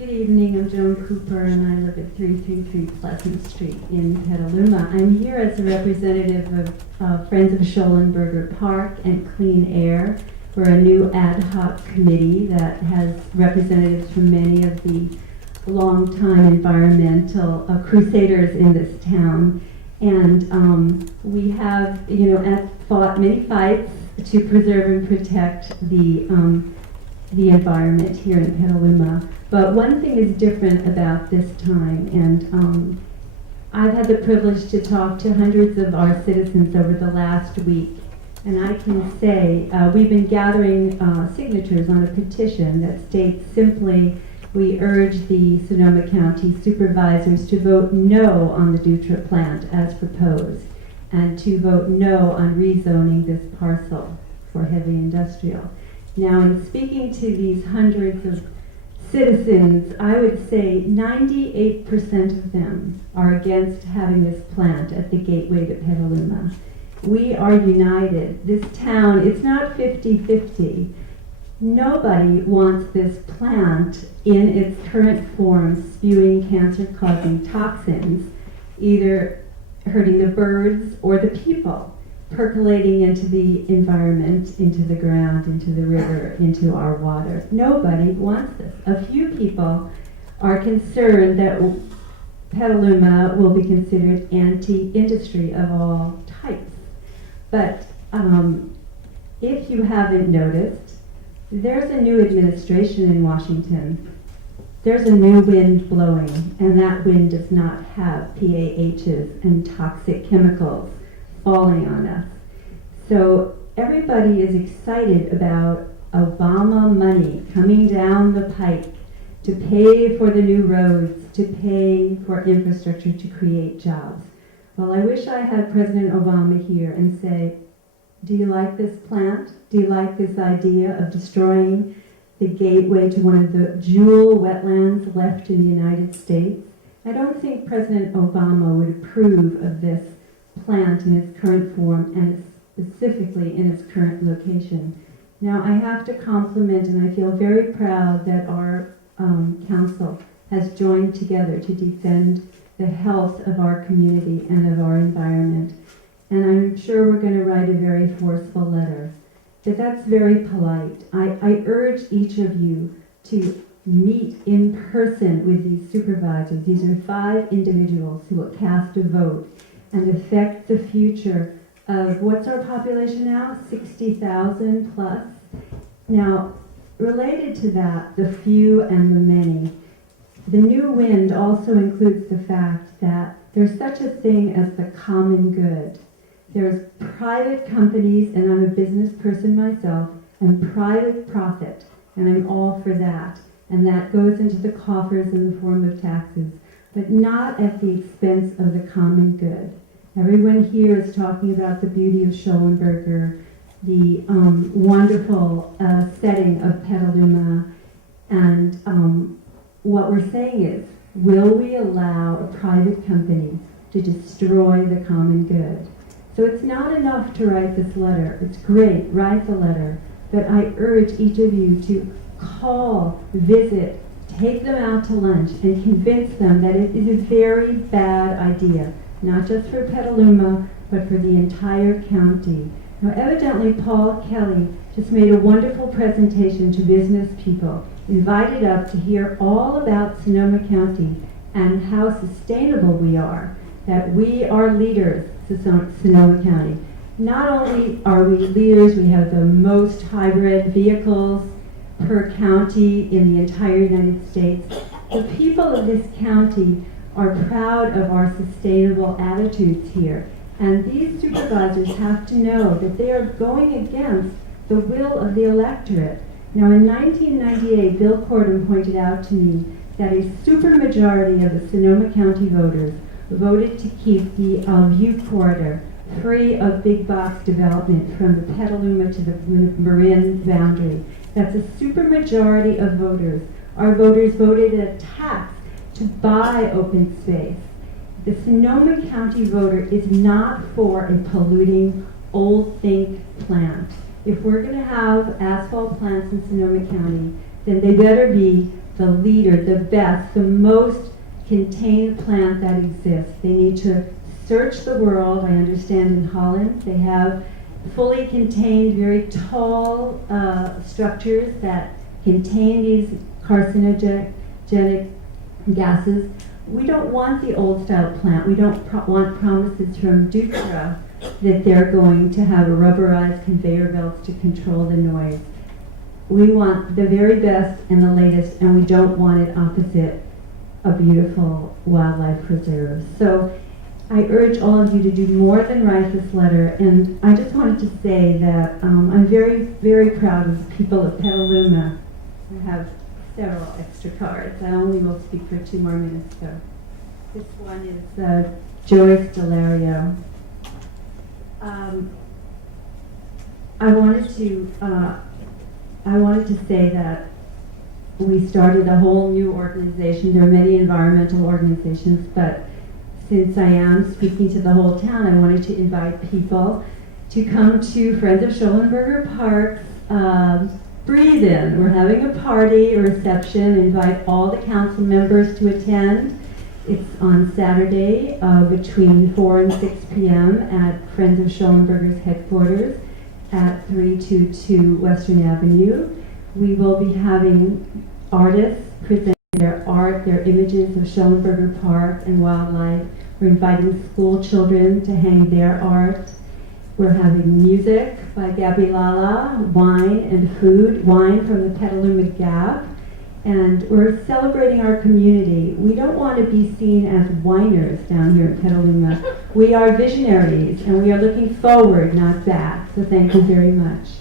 Good evening, I'm Joan Cooper and I live at 333 Pleasant Street in Petaluma. I'm here as a representative of Friends of Schollenberger Park and Clean Air. We're a new ad hoc committee that has representatives from many of the longtime environmental crusaders in this town. And we have, fought many fights to preserve and protect the environment here in Petaluma. But one thing is different about this time, and I've had the privilege to talk to hundreds of our citizens over the last week, and I can say we've been gathering signatures on a petition that states simply, we urge the Sonoma County supervisors to vote no on the DUTRA plant as proposed, and to vote no on rezoning this parcel for heavy industrial. Now, in speaking to these hundreds of citizens, I would say 98% of them are against having this plant at the gateway to Petaluma. We are united. This town, it's not 50-50. Nobody wants this plant in its current form spewing cancer-causing toxins, either hurting the birds or the people, percolating into the environment, into the ground, into the river, into our water. Nobody wants this. A few people are concerned that Petaluma will be considered anti-industry of all types. But if you haven't noticed, there's a new administration in Washington. There's a new wind blowing, and that wind does not have PAHs and toxic chemicals falling on us. So everybody is excited about Obama money coming down the pike to pay for the new roads, to pay for infrastructure, to create jobs. Well, I wish I had President Obama here and say, do you like this plant? Do you like this idea of destroying the gateway to one of the jewel wetlands left in the United States? I don't think President Obama would approve of this plant in its current form and specifically in its current location. Now, I have to compliment, and I feel very proud that our council has joined together to defend the health of our community and of our environment. And I'm sure we're going to write a very forceful letter. But that's very polite. I urge each of you to meet in person with these supervisors. These are 5 individuals who will cast a vote and affect the future of, what's our population now? 60,000 plus. Now, related to that, the few and the many, the new wind also includes the fact that there's such a thing as the common good. There's private companies, and I'm a business person myself, and private profit, and I'm all for that. And that goes into the coffers in the form of taxes, but not at the expense of the common good. Everyone here is talking about the beauty of Schollenberger, the wonderful setting of Petaluma, and what we're saying is, will we allow a private company to destroy the common good? So it's not enough to write this letter. It's great, write the letter, but I urge each of you to call, visit, take them out to lunch, and convince them that it is a very bad idea, not just for Petaluma, but for the entire county. Now, evidently, Paul Kelly just made a wonderful presentation to business people, invited up to hear all about Sonoma County and how sustainable we are, that we are leaders to Sonoma County. Not only are we leaders, we have the most hybrid vehicles per county in the entire United States. The people of this county are proud of our sustainable attitudes here. And these supervisors have to know that they are going against the will of the electorate. Now, in 1998, Bill Cordham pointed out to me that a supermajority of the Sonoma County voters voted to keep the View Corridor free of big box development from the Petaluma to the Marin boundary. That's a supermajority of voters. Our voters voted a tax to buy open space. The Sonoma County voter is not for a polluting old think plant. If we're going to have asphalt plants in Sonoma County, then they better be the leader, the best, the most contained plant that exists. They need to search the world. I understand in Holland they have fully contained, very tall structures that contain these carcinogenic gases. We don't want the old style plant. We don't want promises from DUTRA that they're going to have a rubberized conveyor belts to control the noise. We want the very best and the latest, and we don't want it opposite a beautiful wildlife preserve. So I urge all of you to do more than write this letter, and I just wanted to say that I'm very, very proud of the people of Petaluma. I have several extra cards. I only will speak for 2 more minutes, though. This one is Joyce Delario. I wanted to say that we started a whole new organization. There are many environmental organizations, but since I am speaking to the whole town, I wanted to invite people to come to Friends of Schollenberger Park's Breathe In. We're having a party, a reception, invite all the council members to attend. It's on Saturday between 4 and 6 p.m. at Friends of Schollenberger's headquarters at 322 Western Avenue. We will be having artists present their art, their images of Schollenberger Park and wildlife. We're inviting school children to hang their art. We're having music by Gabby Lala, wine and food, wine from the Petaluma Gap, and we're celebrating our community. We don't want to be seen as whiners down here in Petaluma. We are visionaries, and we are looking forward, not back. So thank you very much.